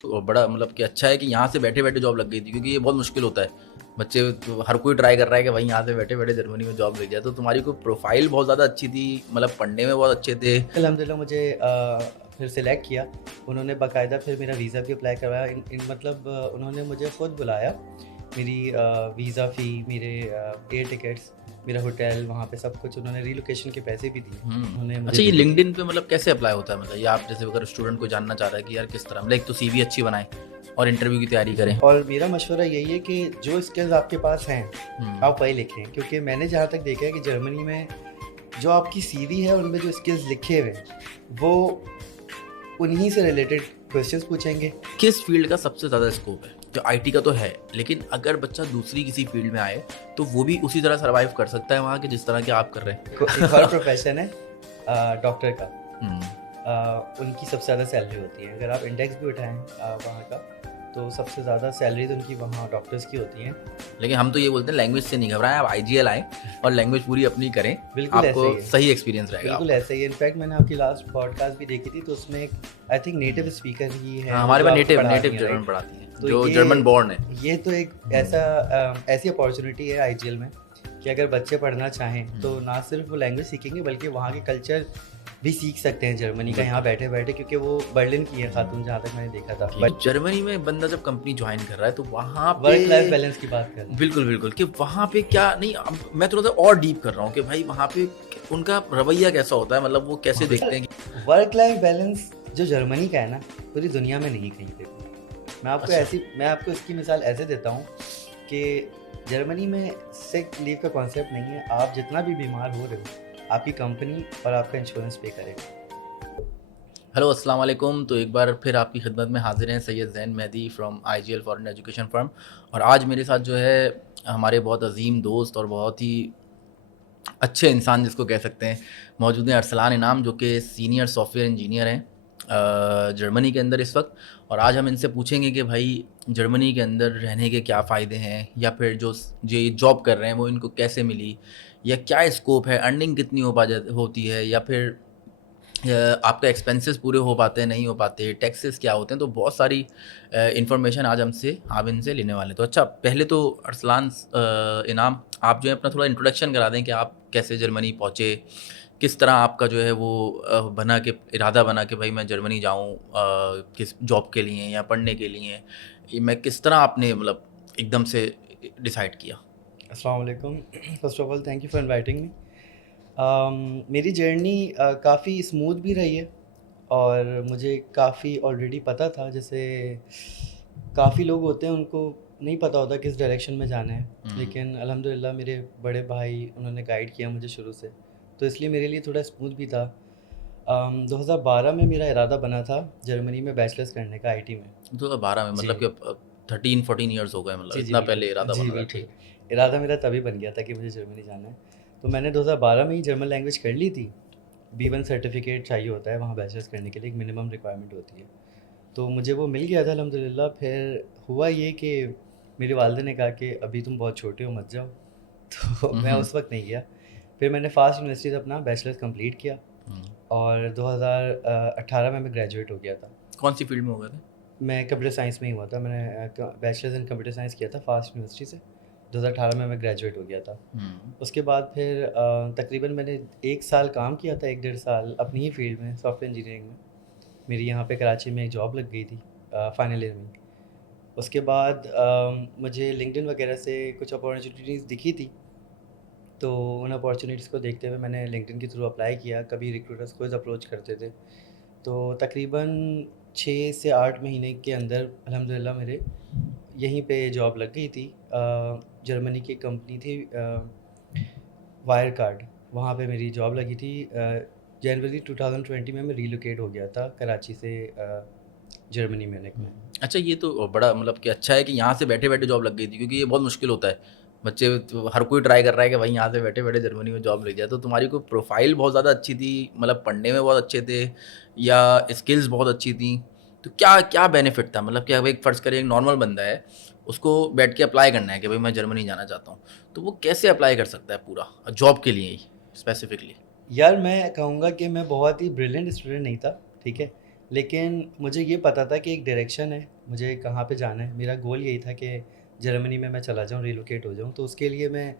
تو بڑا مطلب کہ اچھا ہے کہ یہاں سے بیٹھے بیٹھے جاب لگ گئی تھی، کیونکہ یہ بہت مشکل ہوتا ہے. بچے ہر کوئی ٹرائی کر رہا ہے کہ بھائی یہاں سے بیٹھے بیٹھے جرمنی میں جاب لگ جائے. تو تمہاری کوئی پروفائل بہت زیادہ اچھی تھی، مطلب پڑھنے میں بہت اچھے تھے. الحمد للہ مجھے پھر سلیکٹ کیا. انہوں نے باقاعدہ پھر میرا ویزا بھی اپلائی کروایا. مطلب انہوں نے مجھے خود بلایا. میری ویزا فی، میرے ایئر ٹکٹس، میرا ہوٹل، وہاں پہ سب کچھ انہوں نے، ری لوکیشن کے پیسے بھی دیے انہوں نے مجھے اچھا، یہ دیے. لنکڈ ان پہ مطلب کیسے اپلائی ہوتا ہے؟ مطلب یہ آپ جیسے اگر اسٹوڈنٹ کو جاننا چاہ رہا ہے کہ یار کس طرح، مطلب ایک تو سی وی اچھی بنائیں اور انٹرویو کی تیاری کریں. اور میرا مشورہ یہی ہے کہ جو اسکلز آپ کے پاس ہیں آپ وہی لکھیں، کیونکہ میں نے جہاں تک دیکھا ہے کہ جرمنی میں جو آپ کی سی وی ہے ان میں جو اسکلز لکھے ہوئے وہ انہی سے ریلیٹڈ کویشچنس پوچھیں گے. کس فیلڈ کا سب سے زیادہ اسکوپ ہے؟ تو آئی ٹی کا تو ہے، لیکن اگر بچہ دوسری کسی فیلڈ میں آئے تو وہ بھی اسی طرح سروائیو کر سکتا ہے وہاں کے جس طرح کہ آپ کر رہے ہیں. ایک اور پروفیشن ہے ڈاکٹر کا. ان کی سب سے زیادہ سیلری ہوتی ہے. اگر آپ انڈیکس بھی اٹھائیں وہاں کا تو سب سے زیادہ سیلریز ان کی وہاں ڈاکٹرز کی ہوتی ہیں. لیکن ہم تو یہ بولتے ہیں لینگویج سے نہیں گھبرائیں، آپ آئی جی ایل آئیں اور لینگویج پوری اپنی کریں. بالکل آپ ایسے کو ہی ہے، صحیح ایکسپیرینس رہے گا. بالکل ایسا ہی ہے. انفیکٹ میں نے آپ کی لاسٹ پوڈ کاسٹ بھی دیکھی تھی تو اس میں ایک آئی تھنک نیٹو اسپیکر ہی ہے ہمارے جو پاس آپ کو پڑھا نیٹو رہی ہیں، جرمن رائٹ؟ پڑھاتی ہیں تو جو جرمن بورن ہے. یہ تو ایک ایسی اپارچونیٹی ہے آئی جی ایل میں کہ اگر بچے پڑھنا چاہیں تو نہ صرف وہ لینگویج سیکھیں گے بلکہ وہاں کے کلچر بھی سیکھ سکتے ہیں جرمنی کا یہاں بیٹھے بیٹھے، کیونکہ وہ برلن کی ہے خاتون جہاں تک میں نے دیکھا تھا. جرمنی میں بندہ جب کمپنی جوائن کر رہا ہے تو وہاں پہ ورک لائف بیلنس کی بات کر رہے ہیں. بالکل بالکل کہ وہاں پہ کیا نہیں، میں تھوڑا سا اور ڈیپ کر رہا ہوں کہ بھائی وہاں پہ ان کا رویہ کیسا ہوتا ہے، مطلب وہ کیسے دیکھتے ہیں. ورک لائف بیلنس جو جرمنی کا ہے نا پوری دنیا میں نہیں کہیں پہ. میں آپ کو اس کی مثال ایسے دیتا ہوں کہ جرمنی میں سک لیو کا کانسیپٹ نہیں ہے. آپ جتنا بھی بیمار ہو رہے ہو آپ کی کمپنی اور آپ کا انشورنس پے کرے گا. ہلو السلام علیکم. تو ایک بار پھر آپ کی خدمت میں حاضر ہیں Syed Zain Mehdi from I G L foreign education firm. اور آج میرے ساتھ جو ہے ہمارے بہت عظیم دوست اور بہت ہی اچھے انسان جس کو کہہ سکتے ہیں موجود ہیں ارسلان انعام، جو کہ سینئر سافٹ ویئر انجینئر ہیں جرمنی کے اندر اس وقت. اور آج ہم ان سے پوچھیں گے کہ بھائی جرمنی کے اندر رہنے کے کیا فائدے ہیں، یا پھر جو یہ جاب کر رہے ہیں وہ ان کو کیسے ملی، یا کیا اسکوپ ہے، ارننگ کتنی ہوتی ہے، یا پھر آپ کا ایکسپینسز پورے ہو پاتے ہیں نہیں ہو پاتے، ٹیکسز کیا ہوتے ہیں. تو بہت ساری انفارمیشن آج آپ ان سے لینے والے ہیں. تو اچھا، پہلے تو ارسلان انعام آپ جو ہے اپنا تھوڑا انٹروڈکشن کرا دیں کہ آپ کیسے جرمنی پہنچے، کس طرح آپ کا جو ہے وہ بنا کہ ارادہ بنا کہ بھائی میں جرمنی جاؤں کس جاب کے لیے یا پڑھنے کے لیے، میں کس طرح آپ نے مطلب ایک دم سے ڈیسائیڈ کیا. السلام علیکم. First of all thank you for inviting می. میری جرنی کافی اسموتھ بھی رہی ہے اور مجھے کافی آلریڈی پتہ تھا. جیسے کافی لوگ ہوتے ہیں ان کو نہیں پتہ ہوتا کس ڈائریکشن میں جانا ہے، لیکن الحمد للہ میرے بڑے بھائی انہوں نے گائیڈ کیا مجھے شروع سے، تو اس لیے میرے لیے تھوڑا اسموتھ بھی تھا. 2012 میں میرا ارادہ بنا تھا جرمنی میں بیچلرس کرنے کا آئی ٹی میں. 2012 میں مطلب کہ 13-14 ایئرس ہو گئے، مطلب اتنا پہلے ارادہ بنا تھا. ٹھیک. ارادہ میرا تبھی بن گیا تھا کہ مجھے جرمنی جانا ہے. تو میں نے 2012 میں ہی جرمن لینگویج کر لی تھی. B1 سرٹیفکیٹ چاہیے ہوتا ہے وہاں بیچلرس کرنے کے لیے، ایک منیمم ریکوائرمنٹ ہوتی ہے. تو مجھے وہ مل گیا تھا الحمد للہ. پھر ہوا یہ کہ میرے والدہ نے کہا کہ ابھی تم بہت چھوٹے ہو مت جاؤ، تو میں اس وقت نہیں گیا. پھر میں نے فاسٹ یونیورسٹی سے اپنا بیچلرس کمپلیٹ کیا اور 2018 میں گریجویٹ ہو گیا تھا. کون سی فیلڈ میں ہو گئے تھے؟ میں کمپیوٹر سائنس میں ہی ہوا تھا. میں نے بیچلرز ان کمپیوٹر سائنس کیا تھا فاسٹ یونیورسٹی سے. 2018 میں گریجویٹ ہو گیا تھا. اس کے بعد پھر تقریباً میں نے 1 سال کام کیا تھا، 1-1.5 سال اپنی ہی فیلڈ میں، سافٹ ویئر انجینئرنگ میں. میری یہاں پہ کراچی میں ایک جاب لگ گئی تھی فائنل ایئر میں. اس کے بعد مجھے لنکڈن وغیرہ سے کچھ اپارچونیٹیز دکھی تھی، تو ان اپارچونیٹیز کو دیکھتے ہوئے میں نے لنکڈن کے تھرو اپلائی کیا. کبھی ریکروٹرس خود اپروچ کرتے تھے. تو تقریباً 6 سے 8 مہینے کے اندر الحمد للہ میرے یہیں پہ جاب لگ گئی تھی. جرمنی کی کمپنی تھی وائر کارڈ، وہاں پہ میری جاب لگی تھی. جنوری 2020 میں ریلوکیٹ ہو گیا تھا کراچی سے جرمنی میونک میں. اچھا، یہ تو بڑا مطلب کہ اچھا ہے کہ یہاں سے بیٹھے بیٹھے جاب لگ گئی تھی، کیونکہ یہ بہت مشکل ہوتا ہے. بچے ہر کوئی ٹرائی کر رہا ہے کہ بھائی یہاں سے بیٹھے بیٹھے جرمنی میں جاب لگ جائے. تو تمہاری کوئی پروفائل بہت زیادہ اچھی تھی، مطلب پڑھنے میں بہت اچھے تھے، یا اسکلز بہت اچھی تھیں؟ تو کیا بینیفٹ تھا؟ مطلب کہ اب ایک فرض کریں ایک نارمل بندہ ہے، اس کو بیٹھ کے اپلائی کرنا ہے کہ بھائی میں جرمنی جانا چاہتا ہوں، تو وہ کیسے اپلائی کر سکتا ہے پورا جاب کے لیے ہی اسپیسیفکلی؟ یار میں کہوں گا کہ میں بہت ہی بریلینٹ اسٹوڈنٹ نہیں تھا، ٹھیک ہے، لیکن مجھے یہ پتہ تھا کہ ایک ڈائریکشن ہے، مجھے کہاں پہ جانا ہے. میرا گول یہی تھا کہ جرمنی میں چلا جاؤں، ریلوکیٹ ہو جاؤں. تو اس کے لیے میں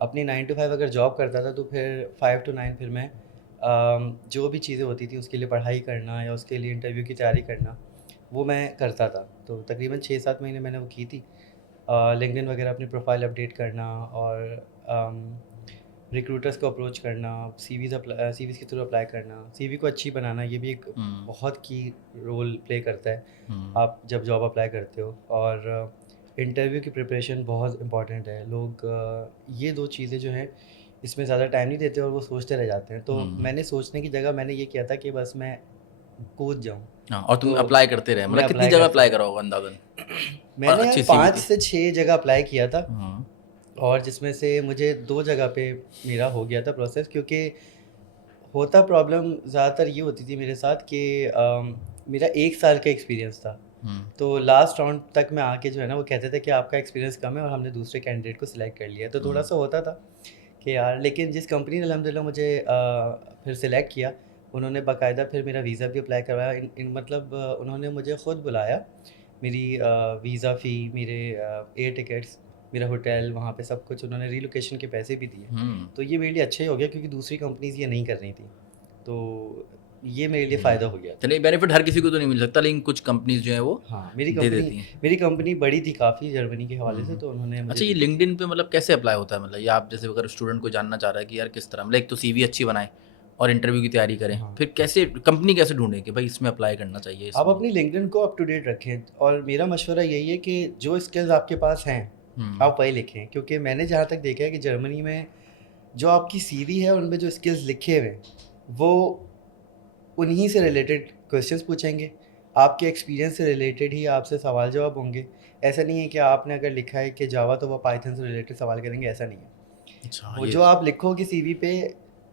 اپنی 9 to 5 اگر جاب کرتا تھا تو پھر 5 to 9 پھر میں جو بھی چیزیں ہوتی تھیں اس کے لیے پڑھائی کرنا یا اس کے لیے انٹرویو کی تیاری کرنا وہ میں کرتا تھا. تو تقریباً 6-7 مہینے میں نے وہ کی تھی. لنکڈن وغیرہ اپنی پروفائل اپڈیٹ کرنا اور ریکروٹرس کو اپروچ کرنا، سی ویز کے تھرو اپلائی کرنا، سی وی کو اچھی بنانا، یہ بھی ایک بہت کی رول پلے کرتا ہے آپ جب جاب اپلائی کرتے ہو. اور انٹرویو کی پریپریشن بہت امپورٹنٹ ہے. لوگ یہ 2 چیزیں جو ہیں اس میں زیادہ ٹائم نہیں دیتے اور وہ سوچتے رہ جاتے ہیں. تو میں نے سوچنے کی جگہ میں نے یہ کیا تھا کہ بس میں کود جاؤں. اور تم اپلائی کرتے رہے، میں مطلب کتنی اپلائی جگہ کرتا اپلائی رہا. کرا ہوگا اندازاً؟ میں نے یار اچھی سی وی 5 تھی. سے 6 جگہ اپلائی کیا تھا، اور جس میں سے مجھے 2 جگہ پہ میرا ہو گیا تھا پروسیس. کیونکہ ہوتا پرابلم زیادہ تر یہ ہوتی تھی میرے ساتھ کہ میرا 1 سال کا ایکسپیرینس تھا. تو لاسٹ راؤنڈ تک میں آ کے جو ہے نا وہ کہتے تھے کہ آپ کا ایکسپیرینس کم ہے اور ہم نے دوسرے کینڈیڈیٹ کو سلیکٹ کر لیا. تو تھوڑا سا ہوتا تھا کہ یار، لیکن جس کمپنی نے الحمد للہ مجھے پھر سلیکٹ کیا انہوں نے باقاعدہ پھر میرا ویزا بھی اپلائی کروایا. مطلب انہوں نے مجھے خود بلایا، میری ویزا فی، میرے ایئر ٹکٹس، میرا ہوٹل، وہاں پہ سب کچھ انہوں نے ریلوکیشن کے پیسے بھی دیے. تو یہ میرے لیے اچھا ہی ہو گیا کیونکہ دوسری کمپنیز یہ نہیں کر رہی تھیں. تو یہ میرے لیے فائدہ ہو گیا. چلیے بینیفٹ ہر کسی کو تو نہیں مل سکتا، لیکن کچھ کمپنیز جو ہیں وہ ہاں، دے دیتی ہیں. میری کمپنی بڑی تھی کافی جرمنی کے حوالے سے، تو انہوں نے مجھے اچھا، یہ لنکڈن پہ مطلب کیسے اپلائی ہوتا ہے؟ مطلب یہ آپ جیسے اگر اسٹوڈنٹ کو جاننا چاہ رہا ہے کہ یار کس طرح، مطلب ایک تو سی وی اچھی بنائیں اور انٹرویو کی تیاری کریں، پھر کیسے کمپنی کیسے ڈھونڈیں کہ بھائی اس میں اپلائی کرنا چاہیے؟ آپ اپنی لنکڈن کو اپ ٹو ڈیٹ رکھیں. اور میرا مشورہ یہی ہے کہ جو اسکلز آپ کے پاس ہیں آپ وہی لکھیں. کیونکہ میں نے جہاں تک دیکھا ہے کہ جرمنی میں جو آپ کی سی وی ہے ان میں جو اسکلز لکھے ہوئے وہ انہی سے ریلیٹڈ کویشچنس پوچھیں گے، آپ کے ایکسپیرینس سے ریلیٹڈ ہی آپ سے سوال جواب ہوں گے. ایسا نہیں ہے کہ آپ نے اگر لکھا ہے کہ جاوا تو وہ پائتھن سے ریلیٹڈ سوال کریں گے، ایسا نہیں ہے. وہ جو آپ لکھو گے سی وی پہ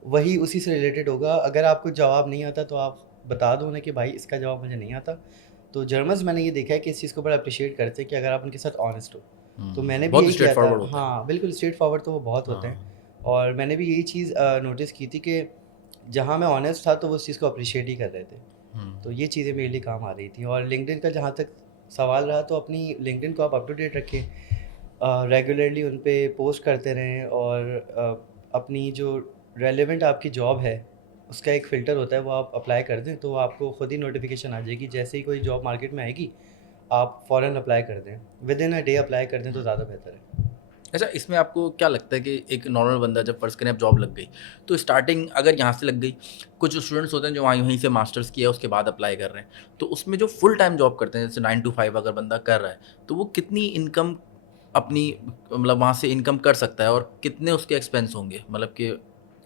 وہی اسی سے ریلیٹڈ ہوگا. اگر آپ کو جواب نہیں آتا تو آپ بتا دو انہیں کہ بھائی اس کا جواب مجھے نہیں آتا. تو جرمنز میں نے یہ دیکھا ہے کہ اس چیز کو بڑا اپریشیٹ کرتے ہیں کہ اگر آپ ان کے ساتھ آنیسٹ ہو. تو میں نے بھی یہی کیا تھا. ہاں بالکل اسٹریٹ فارورڈ تو وہ بہت ہوتے ہیں. اور میں نے بھی یہی چیز نوٹس کی تھی کہ جہاں میں آنیسٹ تھا تو وہ اس چیز کو اپریشیٹ ہی کر رہے تھے. تو یہ چیزیں میرے لیے کام آ رہی تھیں. اور لنکڈن کا جہاں تک سوال رہا تو اپنی لنکڈن کو آپ اپ ٹو ڈیٹ رکھیں، ریگولرلی ان پہ پوسٹ کرتے رہیں. اور اپنی جو ریلیونٹ آپ کی جاب ہے اس کا ایک فلٹر ہوتا ہے وہ آپ اپلائی کر دیں تو آپ کو خود ہی نوٹیفیکیشن آ جائے گی. جیسے ہی کوئی جاب مارکیٹ میں آئے گی آپ فوراً اپلائی کر دیں، with in a day apply کر دیں تو زیادہ بہتر ہے. اچھا، اس میں آپ کو کیا لگتا ہے کہ ایک نارمل بندہ جب فرض کریں اب جاب لگ گئی تو اسٹارٹنگ اگر یہاں سے لگ گئی، کچھ اسٹوڈنٹس ہوتے ہیں جو وہیں سے ماسٹرس کیا اس کے بعد اپلائی کر رہے ہیں، تو اس میں جو فل ٹائم جاب کرتے ہیں جیسے 9 to 5 اگر بندہ کر رہا ہے تو وہ کتنی انکم اپنی مطلب وہاں سے انکم کر سکتا ہے اور کتنے اس کے ایکسپینس ہوں گے؟ مطلب کہ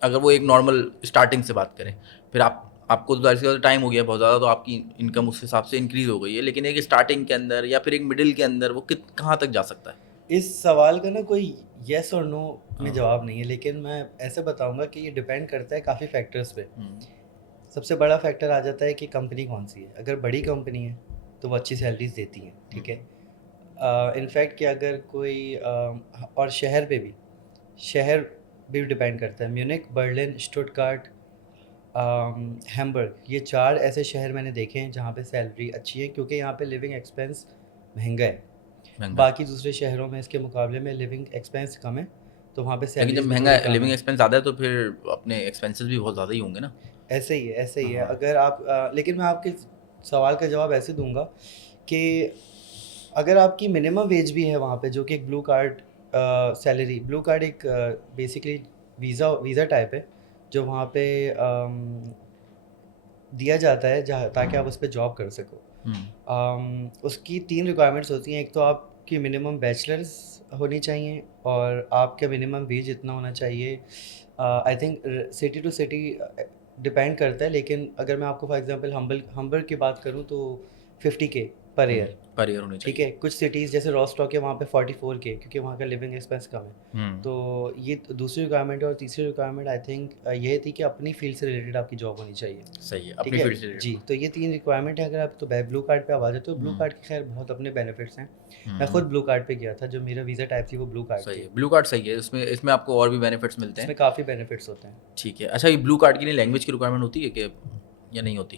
اگر وہ ایک نارمل اسٹارٹنگ سے بات کریں، پھر آپ کو ظاہر سی بات ٹائم ہو گیا بہت زیادہ تو آپ کی انکم اس حساب سے انکریز ہو گئی ہے، لیکن ایک اسٹارٹنگ کے اندر یا پھر ایک مڈل کے اندر وہ کہاں تک جا سکتا ہے؟ اس سوال کا نا کوئی یس اور نو میں جواب نہیں ہے، لیکن میں ایسے بتاؤں گا کہ یہ ڈپینڈ کرتا ہے کافی فیکٹرز پہ. سب سے بڑا فیکٹر آ جاتا ہے کہ کمپنی کون سی ہے. اگر بڑی کمپنی ہے تو وہ اچھی سیلریز دیتی ہیں، ٹھیک ہے. انفیکٹ کہ اگر کوئی اور شہر بھی ڈپینڈ کرتا ہے. میونک، برلن، اسٹوٹگارٹ، ہیمبرگ، یہ 4 ایسے شہر میں نے دیکھے ہیں جہاں پہ سیلری اچھی ہے کیونکہ یہاں پہ لیونگ ایکسپینس مہنگا ہے. باقی دوسرے شہروں میں اس کے مقابلے میں لیونگ ایکسپینس کم ہے تو وہاں پہ لیکن سیلریز جب بھی مہنگا تھوڑی کم لیونگ ہے. ایکسپینس زیادہ ہے تو پھر اپنے ایکسپینسز بھی بہت زیادہ ہی ہوں گے نا. ایسے ہی ہے. اگر آپ لیکن میں آپ کے سوال کا جواب ایسے دوں گا کہ اگر آپ کی منیمم ویج بھی ہے وہاں پہ جو کہ ایک blue card salary, blue card ایک بیسکلی ویزا ٹائپ ہے جو وہاں پہ دیا جاتا ہے تاکہ آپ اس پہ جاب کر سکو. اس کی 3 ریکوائرمنٹس ہوتی ہیں. ایک تو آپ کی منیمم بیچلرز ہونی چاہیے اور آپ کا منیمم ویج اتنا ہونا چاہیے. I think city to city depend کرتا ہے، لیکن اگر میں آپ کو فار ایگزامپل ہمبرگ کی بات کروں تو 50K پر ایئر ہونی چاہیے. ٹھیک ہے. کچھ سٹیز جیسے روسٹاک ہے وہاں پہ 44K کیونکہ وہاں کا لیونگ ایکسپینس کم ہے. تو یہ دوسری ریکوائرمنٹ ہے. اور تیسری ریکوائرمنٹ آئی تھنک یہ تھی کہ اپنی فیلڈ سے ریلیٹڈ آپ کی جاب ہونی چاہیے. صحیح ہے، اپنی فیلڈ سے جی. تو یہ 3 ریکوائرمنٹ ہے. اگر آپ تو بلو کارڈ پہ آ جاتے ہو. بلو کارڈ کے خیر بہت اپنے بینیفٹس ہیں. میں خود بلو کارڈ پہ گیا تھا، جو میرا ویزا ٹائپ تھی وہ بلو کارڈ تھی. بلو کارڈ صحیح ہے. اس میں آپ کو اور بھی بینیفٹس ملتے ہیں. اس میں کافی بینیفٹس ہوتے ہیں. ٹھیک ہے. اچھا، یہ بلو کارڈ کے لیے لینگویج کی ریکوائرمنٹ ہوتی ہے کہ یا نہیں ہوتی؟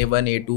A1 A2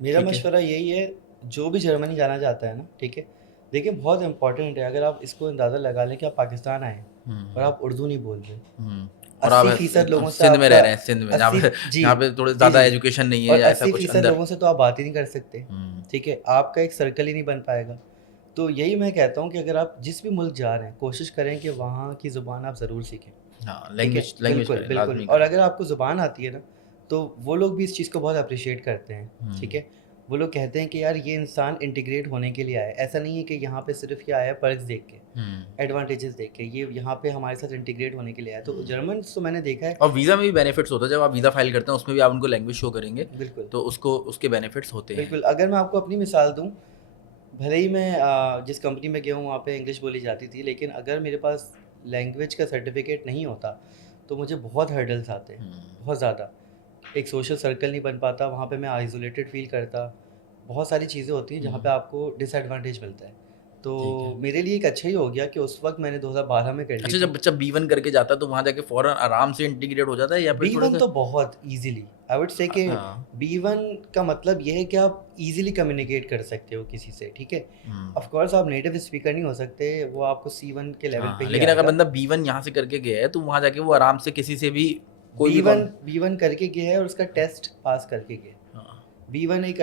میرا مشورہ یہی ہے جو بھی جرمنی جانا چاہتا ہے نا، ٹھیک ہے، دیکھیں بہت امپورٹنٹ ہے، اگر آپ اس کو اندازہ لگا لیں کہ آپ پاکستان آئے اور آپ اردو نہیں بول رہے، اور آپ 80% لوگوں سے سندھ آپ میں رہ کا رہے ہیں، سندھ میں جہاں 80 پہ جی جہاں پہ تھوڑے جی زیادہ جی ایجوکیشن نہیں ہے اور یا ایسا کچھ 80% اندر. لوگوں سے تو آپ بات ہی نہیں کر سکتے، ٹھیک ہے، آپ کا ایک سرکل ہی نہیں بن پائے گا. تو یہی میں کہتا ہوں کہ اگر آپ جس بھی ملک جا رہے ہیں کوشش کریں کہ وہاں کی زبان آپ ضرور سیکھیں. ہاں، ٹھیک ہے، لینگویج بالکل کریں، بالکل. لازمی اور کریں. اگر آپ کو زبان آتی ہے نا تو وہ لوگ بھی اس چیز کو بہت اپریشیٹ کرتے ہیں. ٹھیک ہے، وہ لوگ کہتے ہیں کہ یار یہ انسان انٹیگریٹ ہونے کے لیے آیا ہے، ایسا نہیں ہے کہ یہاں پہ صرف یہ آیا پرکس دیکھ کے، ایڈوانٹیجز دیکھ کے، یہ یہاں پہ ہمارے ساتھ انٹیگریٹ ہونے کے لیے آیا. تو جرمنس تو میں نے دیکھا ہے. اور ویزا میں بھی بینیفٹس ہوتا ہے، جب آپ ویزا فائل کرتے ہیں اس میں بھی آپ ان کو لینگویج شو کریں گے بالکل تو اس کے بینیفٹس ہوتے ہیں. بالکل. اگر میں آپ کو اپنی مثال دوں، بھلے ہی میں جس کمپنی میں گیا ہوں وہاں پہ انگلش بولی جاتی تھی، لیکن اگر میرے پاس لینگویج کا سرٹیفکیٹ نہیں ہوتا تو مجھے بہت ہرڈلس آتے ہیں، بہت زیادہ. ایک سوشل سرکل نہیں بن پاتا وہاں پہ، میں آئسولیٹڈ فیل کرتا. بہت ساری چیزیں ہوتی ہیں جہاں پہ آپ کو ڈس ایڈوانٹیج ملتا ہے. تو میرے لیے ایک اچھا ہی ہو گیا کہ اس وقت میں نے 2012 میں کر لی اچھا، تھی. جب بچہ B1 کر کے جاتا ہے تو وہاں جا کے فوراً آرام سے انٹیگریٹ ہو جاتا ہے یا پھر تھوڑا B1 سا؟ تو بہت ایزیلی، آئی وڈ سے کہ B1 کا مطلب یہ ہے کہ آپ ایزیلی کمیونیکیٹ کر سکتے ہو کسی سے. ٹھیک ہے، آف کورس آپ نیٹو اسپیکر نہیں ہو سکتے، وہ آپ کو C1 کے لیول پہ ہی لیکن آئے اگر گا. بندہ B1 یہاں سے کر کے گیا ہے تو وہاں جا کے وہ آرام سے کسی سے بھی کوئی بھی B1 کر کے گیا ہے اور اس کا ٹیسٹ پاس کر کے گیا. B1 ایک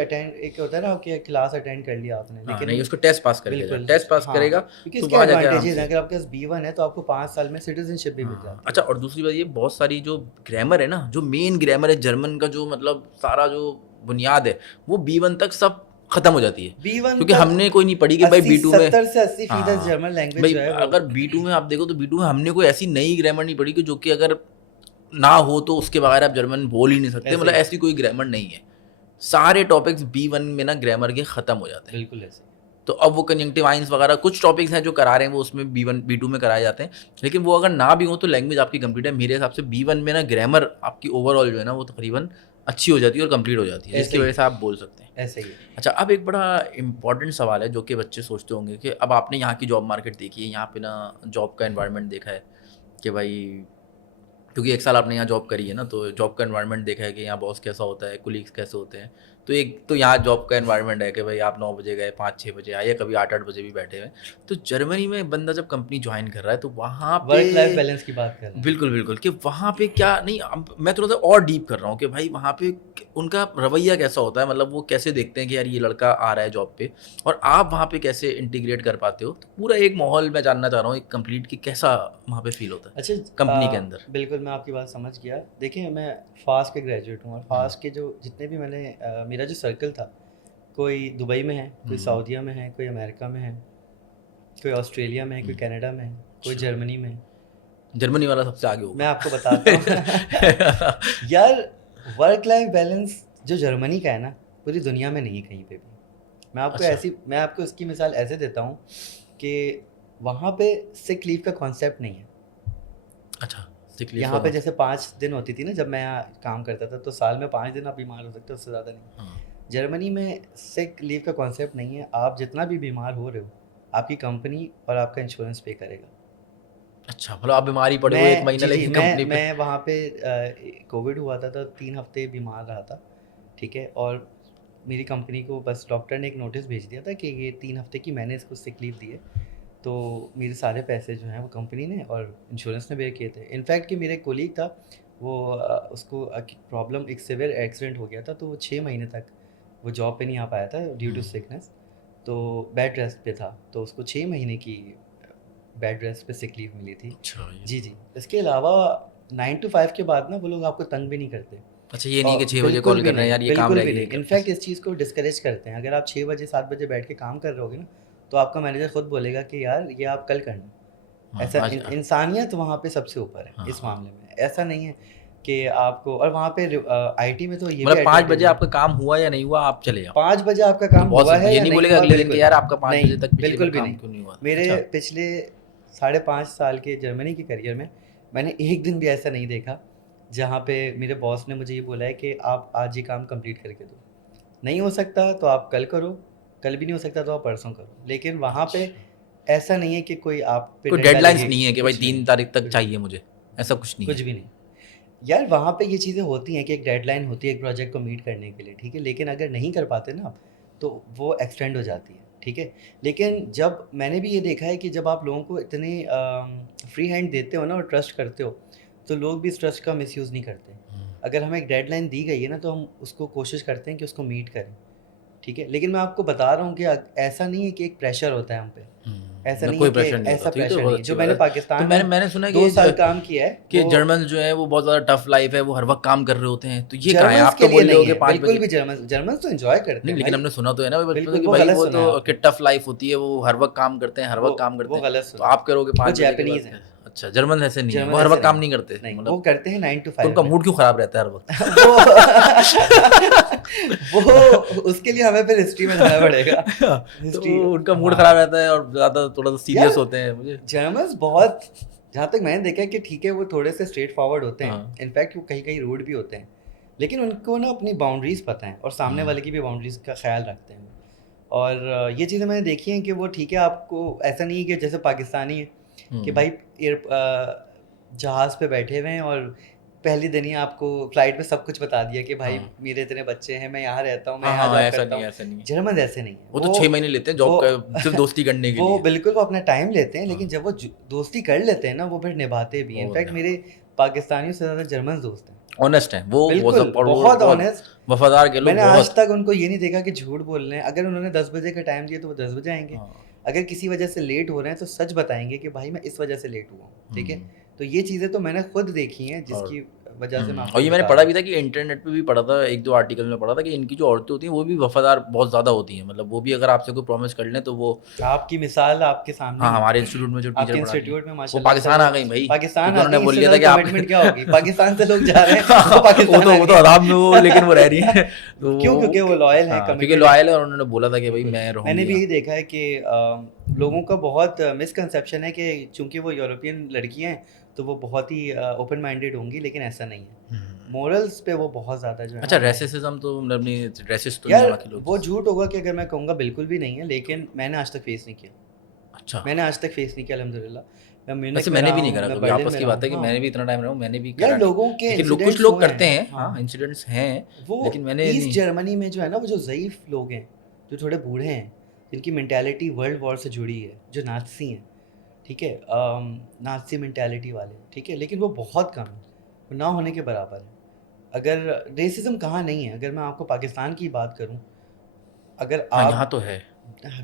ہوتا ہے نا کہ کلاس اٹینڈ کر لیا آپ نے، لیکن نہیں، اس کو ٹیسٹ پاس کر کے جا، بالکل ٹیسٹ پاس ہاں، کرے گا کیونکہ تو اس کے وہاں جا کے آرام ایڈوانٹیجز سے. ہیں. اگر آپ کے پاس B1 ہے تو آپ کو 5 سال میں سٹیزن شپ بھی مل جاتی ہے. اچھا، اور دوسری بات یہ بہت ساری جو گرامر ہے نا، جو مین گرامر ہے جرمن کا، جو مطلب سارا جو بنیاد ہے وہ B1 تک سب ختم ہو جاتی ہے. B1 کیونکہ ہم تک نے کوئی نہیں پڑھی کہ بھائی B2 میں 70 سے 80% جرمن لینگویج جو بھائی ہے وہ، اگر B2 میں آپ دیکھو تو B2 میں ہم نے کوئی ایسی نئی گرامر نہیں پڑھی کہ جو کہ اگر نہ ہو تو اس کے بغیر آپ جرمن بول ہی نہیں سکتے. مطلب ایسی کوئی گرامر نہیں ہے، سارے ٹاپکس B1 میں نا گرامر کے ختم ہو جاتے ہیں. بالکل ایسے. تو اب وہ کنجنکٹیوائنس وغیرہ کچھ ٹاپکس ہیں جو کرا رہے ہیں وہ اس میں B1 B2 میں کرائے جاتے ہیں، لیکن وہ اگر نہ بھی ہوں تو لینگویج آپ کی کمپلیٹ ہے. میرے حساب سے B1 میں نا گرامر آپ کی اوور آل جو ہے نا وہ تقریباً اچھی ہو جاتی ہے اور کمپلیٹ ہو جاتی ہے، جس کی وجہ سے آپ بول سکتے ہیں. ایسے ہی ہے. اچھا، اب ایک بڑا امپورٹنٹ سوال ہے جو کہ بچے سوچتے ہوں گے کہ اب آپ نے یہاں کی جاب مارکیٹ دیکھی ہے، یہاں پہ نا جاب کا انوائرمنٹ دیکھا ہے کہ بھائی، کیونکہ 1 سال آپ نے یہاں جاب کری ہے نا، تو جاب کا انوائرمنٹ دیکھا ہے کہ یہاں باس کیسا ہوتا ہے، کولیگس کیسے ہوتے ہیں. تو ایک تو یہاں جاب کا انوائرمنٹ ہے کہ بھائی آپ 9 بجے گئے 5-6 بجے آئے، کبھی 8-8 بجے بھی بیٹھے ہوئے. تو جرمنی میں بندہ جب کمپنی جوائن کر رہا ہے تو وہاں پہ ورک لائف بیلنس کی بات کر رہے ہیں. بالکل بالکل، کہ وہاں پہ کیا نہیں، میں تھوڑا سا اور ڈیپ کر رہا ہوں کہ بھائی وہاں پہ ان کا رویہ کیسا ہوتا ہے، مطلب وہ کیسے دیکھتے ہیں کہ یار یہ لڑکا آ رہا ہے جاب پہ، اور آپ وہاں پہ کیسے انٹیگریٹ کر پاتے ہو. تو پورا ایک ماحول میں جاننا چاہ رہا ہوں ایک کمپلیٹ کہ کیسا وہاں پہ فیل ہوتا ہے اچھا کمپنی کے اندر. بالکل میں آپ کی بات سمجھ گیا. دیکھیں میں فاسٹ کے گریجویٹ ہوں، اور فاسٹ کے جو جتنے بھی میں نے میرا جو سرکل تھا، کوئی دبئی میں ہے، کوئی سعودیہ میں ہے، کوئی امریکہ میں ہے، کوئی آسٹریلیا میں ہے، کوئی کینیڈا میں ہے، کوئی جرمنی میں ہے. جرمنی والا سب سے آگے ہوگا. میں آپ کو بتاتا ہوں یار ورک لائف بیلنس جو جرمنی کا ہے نا پوری دنیا میں نہیں کہیں پہ بھی. میں آپ کو اس کی مثال ایسے دیتا ہوں کہ وہاں پہ سک لیو کا کانسیپٹ نہیں ہے. اچھا، یہاں پہ جیسے 5 دن ہوتی تھی نا جب میں یہاں کام کرتا تھا، تو سال میں 5 دن آپ بیمار ہو سکتے ہو، اس سے زیادہ نہیں. جرمنی میں سک لیو کا کانسیپٹ نہیں ہے. آپ جتنا بھی بیمار ہو رہے ہو آپ کی کمپنی اور آپ کا انشورنس پے کرے گا. اچھا، مطلب آپ بیماری پڑے ہوئے 1 مہینہ لیکن کمپنی پہ. میں وہاں پہ کووڈ ہوا تھا تو 3 ہفتے بیمار رہا تھا. ٹھیک ہے، اور میری کمپنی کو بس ڈاکٹر نے ایک نوٹس بھیج دیا تھا کہ یہ 3 ہفتے کی میں نے اس کو سک لیو دی ہے. تو میرے سارے پیسے جو ہیں وہ کمپنی نے اور انشورنس نے بیئر کیے تھے. انفیکٹ کہ میرے ایک کولیگ تھا، وہ اس کو پرابلم، ایک سیویئر ایکسیڈنٹ ہو گیا تھا، تو وہ 6 مہینے تک وہ جاب پہ نہیں آ پایا تھا ڈیو ٹو سکنس. تو بیڈ ریسٹ پہ تھا، تو اس کو 6 مہینے کی بیڈ ریسٹ پہ سک لیو ملی تھی. جی جی. اس کے علاوہ 9 to 5 کے بعد نا وہ لوگ آپ کو تنگ بھی نہیں کرتے. اچھا، یہ نہیں کہ 6 بجے بالکل کال بھی کر رہے ہیں یار نہیں، یہ کام بالکل رہ بھی گیا. نہیں. انفیکٹ اس چیز کو ڈسکریج کرتے ہیں. اگر آپ 6 بجے 7 بجے بیٹھ کے کام کر رہے ہوگے نا تو آپ کا مینیجر خود بولے گا کہ یار یہ آپ کل کرنا. ایسا انسانیت وہاں پہ سب سے اوپر ہے اس معاملے میں. ایسا نہیں ہے کہ آپ کو، اور وہاں پہ آئی ٹی میں تو یہ بھی مطلب 5 بجے آپ کا کام ہوا یا نہیں ہوا آپ چلے جاؤ. 5 بجے آپ کا کام ہوا ہے یہ یا نہیں نہیں بولے گا ہوا، اگلے دن کہ بالکل یار آپ کا 5 بجے نہیں، تک پچھلے بالکل بار بھی کام نہیں. کیوں نہیں ہوا. میرے پچھلے 5.5 سال کے جرمنی کے کریئر میں نے ایک دن بھی ایسا نہیں دیکھا جہاں پہ میرے باس نے مجھے یہ بولا ہے کہ آپ آج یہ کام کمپلیٹ کر کے دو. نہیں ہو سکتا تو آپ کل کرو، کل بھی نہیں ہو سکتا تو آپ پرسوں کرو. لیکن وہاں پہ ایسا نہیں ہے کہ کوئی آپ پہ کوئی ڈیڈ لائنس نہیں ہے کہ بھائی 3 تاریخ تک چاہیے مجھے، ایسا کچھ نہیں ہے. کچھ بھی نہیں. یار وہاں پہ یہ چیزیں ہوتی ہیں کہ ایک ڈیڈ لائن ہوتی ہے ایک پروجیکٹ کو میٹ کرنے کے لیے, ٹھیک ہے, لیکن اگر نہیں کر پاتے نا آپ تو وہ ایکسٹینڈ ہو جاتی ہے, ٹھیک ہے. لیکن جب میں نے بھی یہ دیکھا ہے کہ جب آپ لوگوں کو اتنے فری ہینڈ دیتے ہو نا اور ٹرسٹ کرتے ہو تو لوگ بھی اس ٹرسٹ کا مس یوز نہیں کرتے. اگر ہمیں ایک ڈیڈ لائن دی گئی ہے نا تو ہم اس کو کوشش کرتے ہیں کہ اس کو میٹ کریں, ٹھیک ہے. لیکن میں آپ کو بتا رہا ہوں کہ ایسا نہیں ہے کہ ایک پریشر ہوتا ہے ہم پہ, ایسا نہیں ہے کوئی کہ پریشر نہیں ایسا ہوتا, تو یہ تو پریشر بہت نہیں ہے. اچھی جو میں نے بات ہے. تو پاکستان میں میں نے سنا 2 سال کام کیا ہے کہ وہ جرمن جو ہیں وہ بہت زیادہ ٹف لائف ہے, وہ ہر وقت کام کر رہے ہوتے ہیں, تو یہ کہاں ہے؟ جرمنس آپ کے تو لیے بول رہے ہو نہیں کہ ہے 5 بالکل بجے بھی. جرمنس تو انجوائے کرتے نہیں, ہیں لیکن بھائی. ہم نے سنا تو ہے نا بچپن سے بالکل کہ وہ بھائی غلط وہ سنا تو ہے آپ کہ نے, ٹف لائف ہوتی ہے, وہ ہر وقت کام کرتے ہیں, ہر وقت کام کرتے وہ ہیں. غلط تو سنا ہے. آپ کرو گے وہ 5 بجے کے جیپنیز بعد. ہیں, اچھا, جرمن ایسے نہیں ہے, جرمن وہ ہر ایسے وقت کام نہیں نہیں ہے. کرتے, نہیں, مطلب وہ کرتے ہیں 9 to تو 5 ان کا میں. موڈ کیوں خراب رہتا ہے ہر وقت؟ وہ اس کے لیے ہمیں پھر ہسٹری میں جانا پڑے گا. ہسٹری, تو ان کا موڈ ہاں خراب رہتا ہے اور زیادہ تھوڑا سا یار سیریس ہوتے ہیں. مجھے جرمنس بہت, جہاں تک میں نے دیکھا ہے کہ ٹھیک ہے وہ تھوڑے سے اسٹریٹ فارورڈ ہوتے ہیں, ہاں, انفیکٹ وہ کہیں کہیں روڈ بھی ہوتے ہیں, لیکن ان کو نا اپنی باؤنڈریز پتہ ہیں اور سامنے والے کی بھی باؤنڈریز کا خیال رکھتے ہیں. اور یہ چیزیں میں نے دیکھی ہیں کہ وہ ٹھیک ہے, آپ کو ایسا نہیں ہے کہ جیسے پاکستانی ہے کہ بھائی جہاز پہ بیٹھے ہوئے ہیں اور پہلی دن ہی آپ کو فلائٹ پہ سب کچھ بتا دیا کہ بھائی میرے اتنے بچے ہیں, میں یہاں رہتا ہوں, میں یہاں جاب ایسا کرتا نہیں ہوں. ہے, ایسا نہیں ہے. جرمن ایسے نہیں ہے, وہ تو 6 مہینے لیتے ہیں جاب کا صرف دوستی کرنے کے وہ لیے. بالکل وہ اپنا ٹائم لیتے ہیں, لیکن جب وہ دوستی کر لیتے ہیں نا وہ پھر نبھاتے بھی ہیں. انفیکٹ میرے پاکستانیوں سے زیادہ جرمن دوست ہیں, آنیسٹ ہیں وہ, بالکل بہت آنیسٹ. وفادار کے میں لوگ نے آج بہت. تک ان کو یہ نہیں دیکھا کہ جھوٹ بول رہے ہیں. اگر انہوں نے 10 بجے کا ٹائم دیا تو وہ 10 بجے آئیں گے. اگر کسی وجہ سے لیٹ ہو رہے ہیں تو سچ بتائیں گے کہ بھائی میں اس وجہ سے لیٹ ہوا ہوں, ٹھیک ہے. تو یہ چیزیں تو میں نے خود دیکھی ہیں جس کی وجہ سے میں آپ کو اور یہ میں نے پڑھا بھی تھا کہ انٹرنیٹ پہ بھی پڑھا تھا, 1-2 آرٹیکل میں پڑھا تھا کہ ان کی جو عورتیں ہوتی ہیں وہ بھی وفادار بہت زیادہ ہوتی ہیں, مطلب وہ بھی اگر آپ سے کوئی پرومس کر لیں تو وہ. آپ کی مثال آپ کے سامنے ہاں, ہے. ہمارے انسٹیٹیوٹ میں جو آپ ٹیچر کے پڑھاتی ہیں انسٹیٹیوٹ میں وہ ماشاء اللہ پاکستان آ گئی بھائی, پاکستان کیونکہ انہوں نے آتی ہیں. بول اس سے دیا تھا زیادہ کہ آپ کمٹمنٹ کیا ہوگی؟ پاکستان سے لوگ جا رہے ہیں وہ پاکستان وہ تو عذاب میں وہ, لیکن وہ رہ رہی ہیں کیوں؟ کیونکہ وہ لائل ہیں, کیونکہ لوائل ہے, اور انہوں نے بولا تھا کہ بھائی میں میں رہوں نے گی. بھی یہی دیکھا ہے کہ لوگوں کا بہت مسکنسیپشن ہے کہ چونکہ وہ یورپین لڑکیاں ہیں تو وہ بہت ہی اوپن مائنڈیڈ ہوں گی, لیکن ایسا نہیں ہے. مورلس پہ وہ بہت زیادہ جو ہے. اچھا, ریسسزم تو مطلب ریسسٹ تو نہیں یار وہاں کے لوگ؟ وہ جھوٹ ہوگا کہ اگر میں کہوں گا بالکل بھی نہیں ہے, لیکن میں نے آج تک فیس نہیں کیا. اچھا, میں نے آج تک فیس نہیں کیا الحمد للہ. میں میونک ویسے میں میں نے رہا بھی نہیں ہوں, کرا میں کبھی, برلن آپس میں کی رہا بات ہے ہوں. کہ ہاں میں نے بھی اتنا ٹائم رہا ہوں, میں نے بھی یار کرا نہیں, لوگوں کے لیکن کچھ انسیڈنٹس لوگ ہوئے کرتے ہیں. ہاں, ہاں, انسیڈنٹس ہیں, وہ لیکن میں نے ایسٹ نہیں. جرمنی میں جو ہے نا وہ جو ضعیف لوگ ہیں, جو تھوڑے بوڑھے ہیں, جن کی مینٹیلٹی ورلڈ وار سے جڑی ہے, جو نازی ہیں, ٹھیک ہے, نازی مینٹیلٹی والے, ٹھیک ہے, لیکن وہ بہت کم ہیں, وہ نہ ہونے کے برابر ہے. اگر ریسزم کہاں نہیں ہے, اگر میں آپ کو پاکستان کی بات کروں, اگر ہاں, آپ یہاں تو ہے,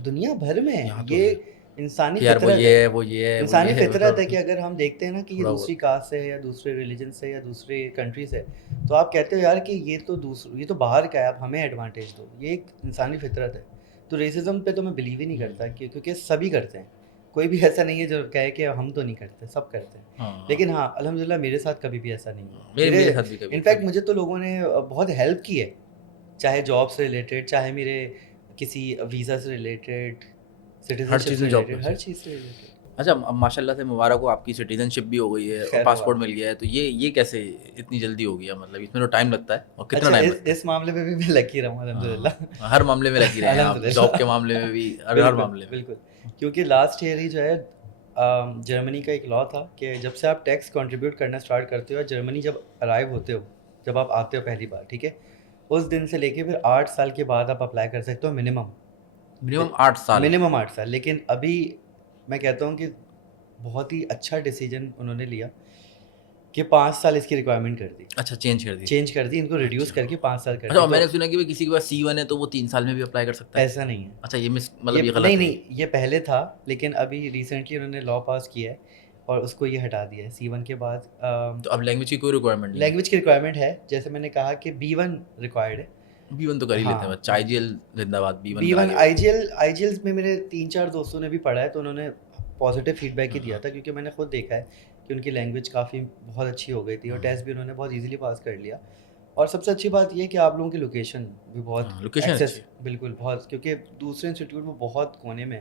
دنیا بھر میں ہے, یہاں تو ہے یہ انسانی کہ یار وہ فطرت یہ ہے. ہے, وہ یہ ہے, وہ انسانی یہ ہے, فطرت ہے کہ اگر ہم دیکھتے ہیں نا کہ یہ تھوڑا دوسری بہت. کاسٹ سے ہے یا دوسرے ریلیجن سے یا دوسری کنٹری سے, تو آپ کہتے ہو یار کہ یہ تو باہر کا ہے, آپ ہمیں ایڈوانٹیج دو. یہ ایک انسانی فطرت ہے. تو ریسزم پہ تو میں بلیو ہی نہیں کرتا کیونکہ سبھی کرتے ہیں, کوئی بھی ایسا نہیں ہے جو کہے کہ ہم تو نہیں کرتے, سب کرتے ہیں. لیکن ہاں الحمدللہ میرے ساتھ کبھی بھی ایسا نہیں ہوا. میرے ساتھ بھی کبھی انفیکٹ مجھے تو لوگوں نے بہت ہیلپ کی ہے, چاہے جاب سے ریلیٹڈ, چاہے میرے کسی ویزا سے ریلیٹڈ, سٹیزن ہر شپ چیز سے میں جاب ریلیٹڈ, کرتے ہر ہیں. چیز سے ریلیٹڈ. اچھا, ماشاء اللہ سے مبارک ہو, آپ کی سٹیزن شپ بھی ہو گئی ہے اور پاسپورٹ مل گیا ہے, تو یہ کیسے اتنی جلدی ہو گیا؟ مطلب اس میں تو ٹائم لگتا ہے, اور کتنا ٹائم لگتا ہے؟ اس معاملے میں بھی میں لکی رہا ہوں الحمد للہ. ہر معاملے میں لگی رہے ہیں آپ, جاب کے معاملے میں بھی, ہر معاملے میں. بالکل, کیونکہ لاسٹ ایئر ہی جو ہے جرمنی کا ایک لا تھا کہ جب سے آپ ٹیکس کنٹریبیوٹ کرنا اسٹارٹ کرتے ہو, جرمنی جب ارائیو ہوتے ہو, جب آپ آتے ہو پہلی بار, ٹھیک ہے, اس دن سے لے کے پھر 8 سال کے بعد آپ اپلائی کر سکتے ہو, منیمم 8 سال. منیمم 8 سال. لیکن ابھی میں کہتا ہوں کہ بہت ہی اچھا ڈیسیجن انہوں نے لیا کہ 5 سال اس کی ریکوائرمنٹ کر دی. اچھا, چینج کر دی, ان کو ریڈیوس کر کے 5 سال کر دی. اچھا, میں نے سنا کہ کسی کے پاس C1 ہے تو وہ 3 سال میں بھی اپلائی کر سکتا ہے. ایسا نہیں ہے. اچھا, یہ مطلب یہ غلط ہے. نہیں, یہ پہلے تھا, لیکن ابھی ریسنٹلی انہوں نے لا پاس کیا ہے اور اس کو یہ ہٹا دیا ہے. C1 کے بعد تو اب لینگویج کی کوئی ریکوائرمنٹ نہیں. لینگویج کی ریکوائرمنٹ ہے, جیسے میں نے کہا کہ B1 ریکوائرڈ ہے. B1 تو کر ہی لیتے ہیں بچہ, IGL زندہ باد, B1 IGL میں میرے 3-4 دوستوں نے بھی پڑھا ہے, تو انہوں نے پازیٹیو فیڈ بیک ہی دیا تھا, کیونکہ میں نے خود دیکھا ہے کہ ان کی لینگویج کافی بہت اچھی ہو گئی تھی, اور ٹیسٹ بھی انہوں نے بہت ایزیلی پاس کر لیا. اور سب سے اچھی بات یہ کہ آپ لوگوں کی لوکیشن بھی بہت ایکسیس, بالکل بہت, کیونکہ دوسرے انسٹیٹیوٹ وہ بہت کونے میں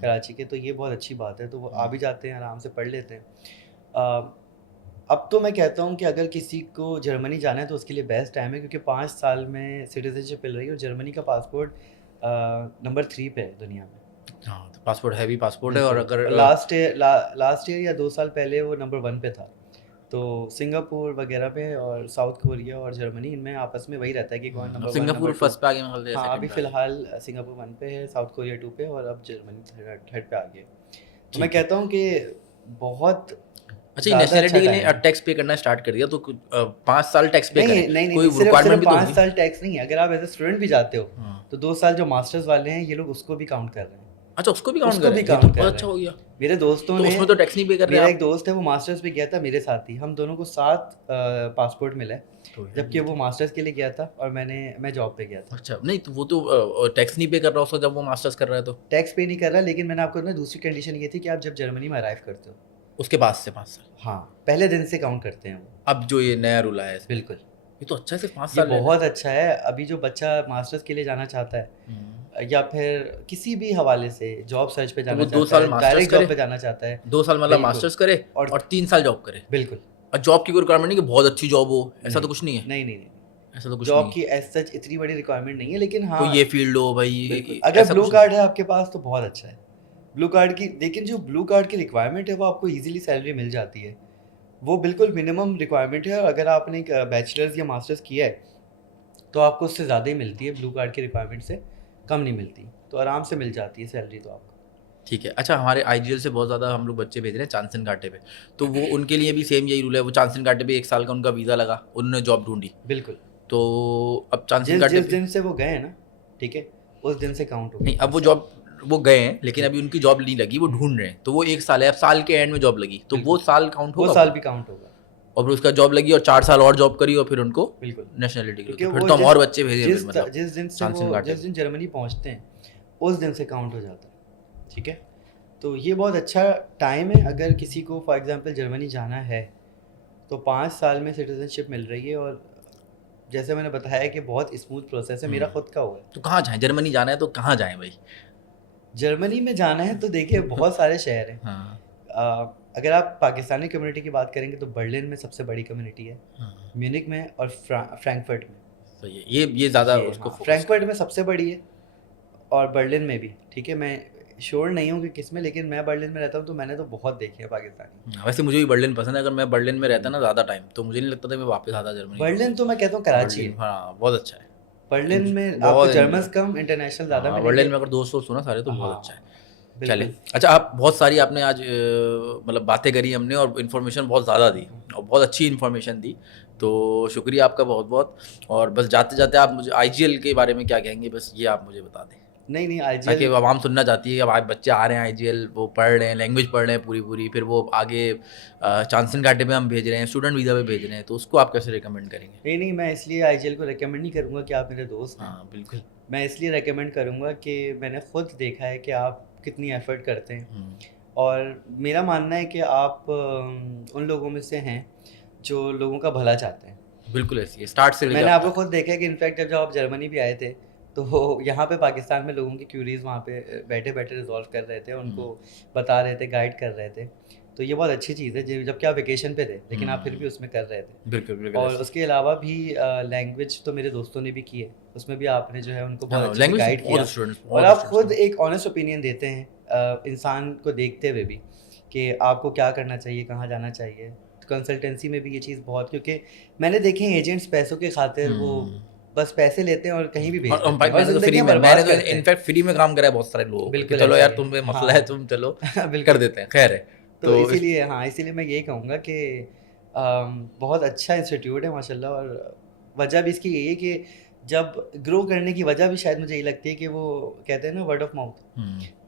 کراچی کے, تو یہ بہت اچھی بات ہے. تو وہ آ بھی جاتے ہیں, آرام سے پڑھ لیتے ہیں. اب تو میں کہتا ہوں کہ اگر کسی کو جرمنی جانا ہے تو اس کے لیے بیسٹ ٹائم ہے, کیونکہ 5 سال میں سٹیزن شپ مل رہی ہے, اور جرمنی کا پاسپورٹ نمبر 3 پہ ہے دنیا میں. ہاں, تو پاسپورٹ ہیوی پاسپورٹ ہے, اور اگر لاسٹ ایئر یا 2 سال پہلے وہ نمبر 1 پہ تھا. تو سنگاپور وغیرہ پہ اور ساؤتھ کوریا اور جرمنی ان میں آپس میں وہی رہتا ہے کہ کون نمبر 1 سنگاپور نمبر 2. فرسٹ پہ آ گیا میرے خیال سے, ہاں ابھی سیکنڈ فی الحال سنگاپور 1 پہ ہے, ساؤتھ کوریا 2 پہ, اور اب جرمنی تھرڈ پہ آ گیا. تو میں کہتا ہوں کہ بہت اچھا, نیشنلٹی کے لیے ٹیکس پے کرنا اسٹارٹ کر دیا تو 5 سال ٹیکس پے کریں, نہیں کوئی صرف ریکوائرمنٹ بھی تو 5 ہوگی. سال ٹیکس نہیں ہے. اگر آپ ایز اے اسٹوڈنٹ بھی جاتے ہو تو 2 سال جو ماسٹرز والے ہیں یہ لوگ اس کو بھی کاؤنٹ کر رہے ہیں. اچھا, اس کو بھی اس کاؤنٹ کو کر بھی رہے ہیں, یہ تو کاؤنٹ کر بہت رہے اچھا ہو گیا. ہیں. میرے دوستوں تو نے, اس میں تو ٹیکس نہیں پے کر رہے میرا آپ. ایک دوست ہے وہ ماسٹرز پہ گیا تھا میرے ساتھ ہی, ہم دونوں کو 7 پاسپورٹ ملا ہے, جبکہ وہ ماسٹرز کے لیے گیا تھا اور میں جاب پہ گیا تھا. اچھا, نہیں تو وہ تو ٹیکس نہیں پے کر رہا اس کو جب وہ ماسٹرز کر رہا ہے تو ٹیکس پے نہیں کر رہا, لیکن میں نے آپ کو نا دوسری کنڈیشن یہ تھی کہ آپ جب جرمنی میں ارائیو کرتے ہو اس کے بعد سے 5 سال. ہاں پہلے دن سے کاؤنٹ کرتے ہیں وہ. اب جو یہ نیا رول آیا ہے, بالکل یہ تو اچھا ہے, صرف 5 یہ سال بہت اچھا ہے. ابھی جو بچہ ماسٹرز کے لیے جانا چاہتا ہے یا پھر کسی بھی حوالے سے جاب سرچ پہ جانا چاہتا ہے, ڈائریکٹ جاب پہ جانا چاہتا ہے, 2 سال مطلب ماسٹرز کرے اور 3 سال جاب کرے. بالکل. اور جاب کی کوئی ریکوائرمنٹ نہیں کہ بہت اچھی جاب ہو, ایسا تو کچھ نہیں ہے. نہیں ایسا تو کچھ جاب نہیں کی ایز سچ اتنی بڑی ریکوائرمنٹ نہیں ہے, لیکن ہاں کوئی یہ فیلڈ ہو بھائی. اگر بلو کارڈ ہے آپ کے پاس تو بہت اچھا ہے. بلو کارڈ کی, لیکن جو بلو کارڈ کی ریکوائرمنٹ ہے وہ آپ کو ایزیلی سیلری مل جاتی ہے, وہ بالکل منیمم ریکوائرمنٹ ہے. اگر آپ نے بیچلرز یا ماسٹرز کیا ہے تو آپ کو اس سے زیادہ ہی ملتی ہے, بلو کارڈ کی ریکوائرمنٹ سے کم نہیں ملتی, تو آرام سے مل جاتی ہے سیلری تو آپ کو. ٹھیک ہے. اچھا, ہمارے آئی جی ایل سے بہت زیادہ ہم لوگ بچے بھیج رہے ہیں چانسن گھاٹے پہ, تو وہ ان کے لیے بھی سیم یہی رول ہے, وہ چانسن گھاٹے پہ 1 سال کا ان کا ویزا لگا, انہوں نے جاب ڈھونڈی. بالکل. تو اب چانسن گھاٹے جس دن سے وہ گئے ہیں نا, ٹھیک ہے, اس دن سے کاؤنٹ ہوگا. نہیں, اب وہ جاب وہ گئے ہیں لیکن ابھی ان کی جاب نہیں لگی, وہ ڈھونڈ رہے ہیں, تو وہ 1 سال ہے, اب سال کے اینڈ میں جاب لگی تو وہ سال کاؤنٹ ہوگا, وہ سال بھی کاؤنٹ ہوگا. اور پھر اس کا جاب لگی اور 4 سال اور جاب کری اور پھر ان کو بالکل نیشنلٹی کی, پھر تو ہم اور بچے بھیجیں. مطلب جس دن سے وہ جس دن جرمنی پہنچتے ہیں اس دن سے کاؤنٹ ہو جاتا ہے. ٹھیک ہے, تو یہ بہت اچھا ٹائم ہے. اگر کسی کو فار ایگزامپل جرمنی جانا ہے تو 5 سال میں سٹیزن شپ مل رہی ہے, اور جیسے میں نے بتایا کہ بہت اسموتھ پروسیس ہے. میرا خود کا ہوا ہے. تو کہاں جائیں, جرمنی جانا ہے تو کہاں جائیں بھائی؟ جرمنی میں جانا ہے تو دیکھیے بہت سارے شہر ہیں. اگر آپ پاکستانی کمیونٹی کی بات کریں گے تو برلن میں سب سے بڑی کمیونٹی ہے, میونک میں اور فرینکفرٹ میں. صحیح ہے, یہ زیادہ اس کو فرینکفرٹ میں سب سے بڑی ہے اور برلن میں بھی. ٹھیک ہے, میں شیور نہیں ہوں کہ کس میں, لیکن میں برلن میں رہتا ہوں تو میں نے تو بہت دیکھے ہیں پاکستانی. ویسے مجھے بھی برلن پسند ہے, اگر میں برلن میں رہتا نا زیادہ ٹائم تو مجھے نہیں لگتا تھا میں واپس آتا جرمنی. برلن تو میں کہتا ہوں کراچی ہے. ہاں بہت اچھا ہے برلن میں, آپ کو جرمنز کم, انٹرنیشنل زیادہ ملیں گے. برلن میں اگر دوست سنا سارے تو بہت اچھا ہے. چلے, اچھا آپ بہت ساری آپ نے آج مطلب باتیں کری ہم نے, اور انفارمیشن بہت زیادہ دی اور بہت اچھی انفارمیشن دی, تو شکریہ آپ کا بہت بہت. اور بس جاتے جاتے آپ مجھے آئی جی ایل کے بارے میں کیا کہیں گے, بس یہ آپ مجھے بتا دیں. نہیں آئی جی ایل, تاکہ عوام سننا چاہتی ہے, اب بچے آ رہے ہیں آئی جی ایل, وہ پڑھ رہے ہیں, لینگویج پڑھ رہے ہیں پوری, پھر وہ آگے چانسن گھاٹے پہ ہم بھیج رہے ہیں, اسٹوڈنٹ ویزا پہ بھیج رہے ہیں, تو اس کو آپ کیسے ریکمینڈ کریں گے؟ نہیں میں اس لیے آئی جی ایل کو ریکمینڈ نہیں کروں گا کہ آپ میرے دوست ہیں. ہاں بالکل, میں اس لیے ریکمینڈ کروں گا کہ میں نے خود دیکھا ہے کہ آپ کتنی ایفرٹ کرتے ہیں, اور میرا ماننا ہے کہ آپ ان لوگوں میں سے ہیں جو لوگوں کا بھلا چاہتے ہیں. بالکل ایسی ہے, اسٹارٹ سے میں نے آپ کو خود دیکھا ہے کہ انفیکٹ جب آپ جرمنی بھی آئے تھے تو یہاں پہ پاکستان میں لوگوں کی کیوریز وہاں پہ بیٹھے ریزالو کر رہے تھے, ان کو بتا رہے تھے, گائیڈ کر رہے تھے. تو یہ بہت اچھی چیز ہے, جب کہ آپ ویکیشن پہ تھے لیکن آپ پھر بھی اس میں کر رہے تھے. بالکل. اور اس کے علاوہ بھی لینگویج تو میرے دوستوں نے بھی کی ہے, اس میں بھی آپ نے جو ہے ان کو بہت اچھے سے گائیڈ کیا, اور آپ خود ایک آنیسٹ اوپینین دیتے ہیں انسان کو دیکھتے ہوئے بھی کہ آپ کو کیا کرنا چاہیے, کہاں جانا چاہیے. کنسلٹنسی میں بھی یہ چیز بہت, کیونکہ میں نے دیکھے ہیں ایجنٹس پیسوں کے خاطر وہ بس پیسے لیتے ہیں اور کہیں بھی بھیج دیتے ہیں, اور زندگیاں برباد کرتے ہیں. انفیکٹ فری میں کام کرا ہے بہت سارے لوگ, چلو یار تم پہ مسئلہ ہے, تم چلو کر دیتے ہیں, خیر ہے. تو اسی لیے میں یہی کہوں گا کہ بہت اچھا انسٹیٹیوٹ ہے ماشاء اللہ. اور وجہ بھی اس کی یہی ہے کہ جب گرو کرنے کی وجہ بھی شاید مجھے یہ لگتی ہے کہ وہ کہتے ہیں نا ورڈ آف ماؤتھ.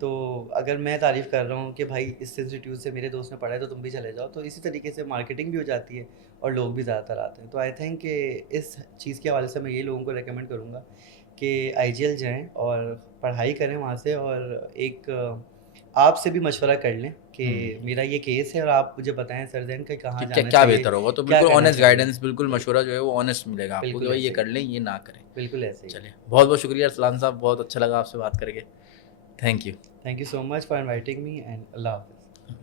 تو اگر میں تعریف کر رہا ہوں کہ بھائی اس انسٹیٹیوٹ سے میرے دوست نے پڑھا ہے تو تم بھی چلے جاؤ, تو اسی طریقے سے مارکیٹنگ بھی ہو جاتی ہے اور لوگ بھی زیادہ تر آتے ہیں. تو آئی تھنک کہ اس چیز کے حوالے سے میں یہ لوگوں کو ریکمینڈ کروں گا کہ آئی جی ایل جائیں اور پڑھائی کریں وہاں سے, اور ایک آپ سے بھی مشورہ کر لیں کہ میرا یہ کیس ہے اور آپ مجھے بتائیں سر زین کا کہاں جانا کیا چاہیے, بہتر ہوگا. تو بالکل آنیسٹ گائیڈنس, بالکل مشورہ جو ہے وہ آنیسٹ ملے گا آپ کو کہ بھائی یہ کر لیں, یہ نہ کریں. بالکل ایسے ہی. چلیے, بہت بہت شکریہ ارسلان صاحب, بہت اچھا لگا آپ سے بات کر کے. Thank you so much for inviting me, and اللہ حافظ.